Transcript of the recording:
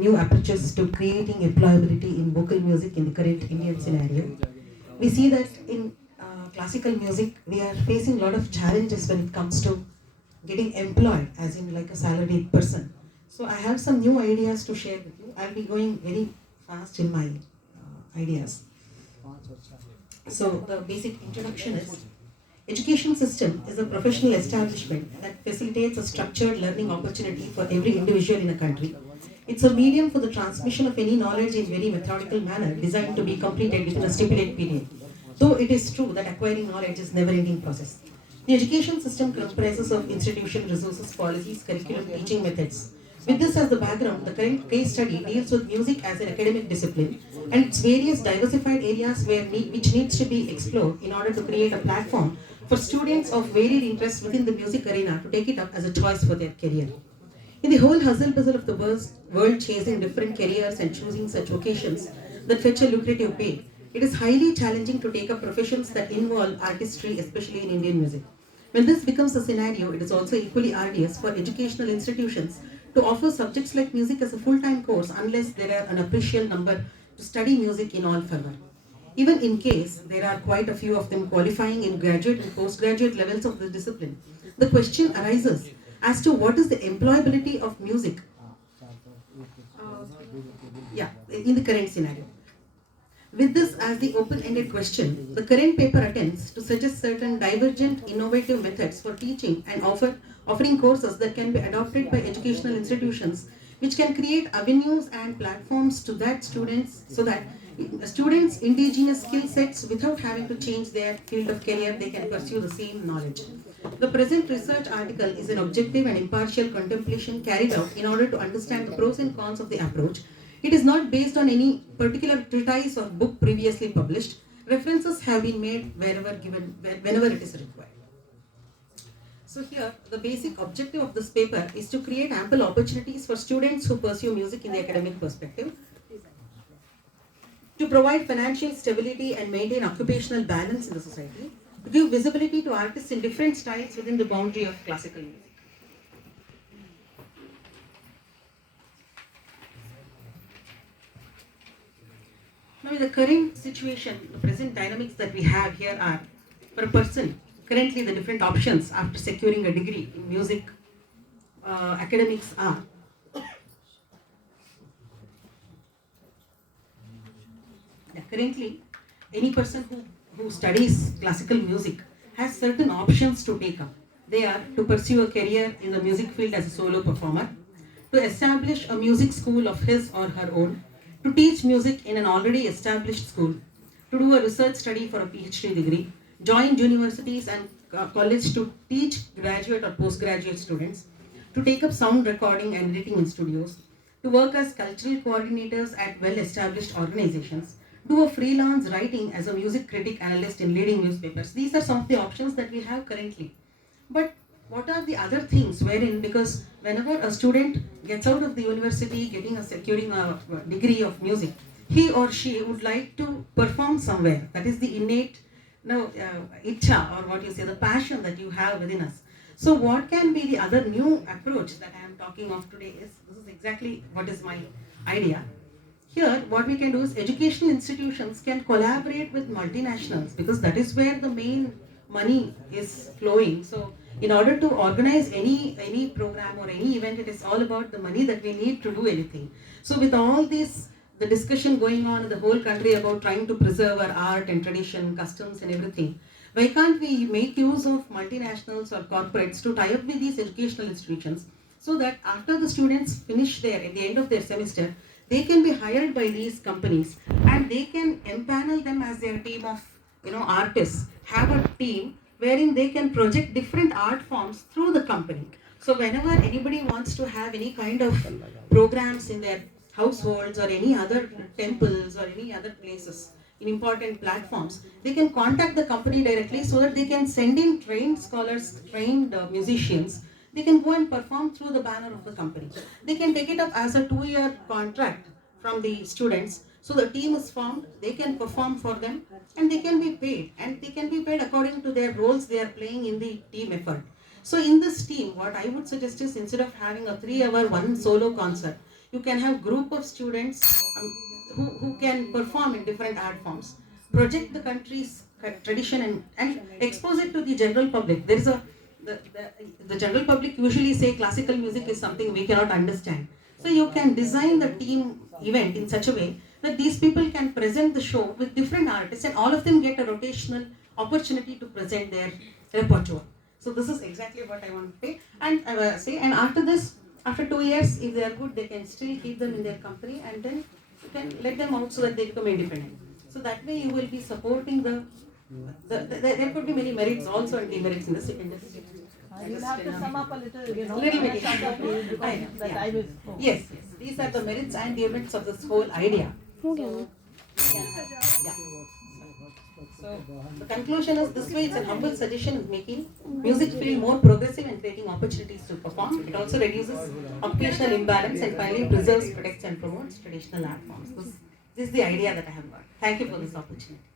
new approaches to creating employability in vocal music in the current Indian scenario. We see that in classical music, we are facing a lot of challenges when it comes to getting employed, as in like a salaried person. So I have some new ideas to share with you. I'll be going very fast in my ideas. So the basic introduction is education system is a professional establishment that facilitates a structured learning opportunity for every individual in a country. It's a medium for the transmission of any knowledge in very methodical manner designed to be completed within a stipulated period. Though it is true that acquiring knowledge is a never-ending process. The education system comprises of institution, resources, policies, curriculum, teaching methods. With this as the background, the current case study deals with music as an academic discipline and its various diversified areas which needs to be explored in order to create a platform for students of varied interests within the music arena to take it up as a choice for their career. In the whole hustle bustle of the world chasing different careers and choosing such vocations that fetch a lucrative pay, it is highly challenging to take up professions that involve artistry, especially in Indian music. When this becomes a scenario, it is also equally arduous for educational institutions to offer subjects like music as a full-time course unless there are an appreciable number to study music in all fervor. Even in case there are quite a few of them qualifying in graduate and postgraduate levels of the discipline, the question arises as to what is the employability of music in the current scenario. With this as the open-ended question, the current paper attempts to suggest certain divergent, innovative methods for teaching and offering courses that can be adopted by educational institutions, which can create avenues and platforms to that students so that students' indigenous skill sets without having to change their field of career, they can pursue the same knowledge. The present research article is an objective and impartial contemplation carried out in order to understand the pros and cons of the approach. It is not based on any particular treatise or book previously published. References have been made whenever it is required. So here, the basic objective of this paper is to create ample opportunities for students who pursue music in the academic perspective, to provide financial stability and maintain occupational balance in the society, to give visibility to artists in different styles within the boundary of classical music. Now, in the current situation, the present dynamics that we have here are, for a person, currently the different options after securing a degree in music academics are currently any person who studies classical music has certain options to take up. They are to pursue a career in the music field as a solo performer, to establish a music school of his or her own, to teach music in an already established school, to do a research study for a PhD degree, join universities and college to teach graduate or postgraduate students, to take up sound recording and editing in studios, to work as cultural coordinators at well-established organizations, do a freelance writing as a music critic analyst in leading newspapers. These are some of the options that we have currently. But what are the other things wherein, because whenever a student gets out of the university securing a degree of music, he or she would like to perform somewhere. That is the innate itcha, or what you say, the passion that you have within us. So what can be the other new approach that I am talking of today is, this is exactly what is my idea. Here, what we can do is educational institutions can collaborate with multinationals, because that is where the main money is flowing. So in order to organize any program or any event, it is all about the money that we need to do anything. So with all this, the discussion going on in the whole country about trying to preserve our art and tradition, customs and everything, why can't we make use of multinationals or corporates to tie up with these educational institutions, so that after the students finish at the end of their semester, they can be hired by these companies and they can empanel them as their team of artists, have a team wherein they can project different art forms through the company. So whenever anybody wants to have any kind of programs in their households or any other temples or any other places in important platforms, they can contact the company directly so that they can send in trained scholars, trained musicians. They can go and perform through the banner of the company. They can take it up as a 2-year contract from the students. So the team is formed, they can perform for them and they can be paid. And they can be paid according to their roles they are playing in the team effort. So in this team, what I would suggest is, instead of having a 3-hour one solo concert, You can have group of students who can perform in different art forms, project the country's tradition and expose it to the general public. There is a the general public usually say classical music is something we cannot understand. So you can design the team event in such a way that these people can present the show with different artists and all of them get a rotational opportunity to present their repertoire. So this is exactly what I want to say. And and after this, after 2 years, if they are good, they can still keep them in their company and then you can let them out so that they become independent. So that way you will be supporting there could be many merits also and demerits in this. You can just You'll have to sum up a little, little bit. I will. Yes, yes. These are the merits and demerits of this whole idea. So, so the conclusion is this way, it's a humble suggestion of making music feel more progressive and creating opportunities to perform. It also reduces occupational imbalance and finally preserves, protects and promotes traditional art forms. This is the idea that I have got. Thank you for this opportunity.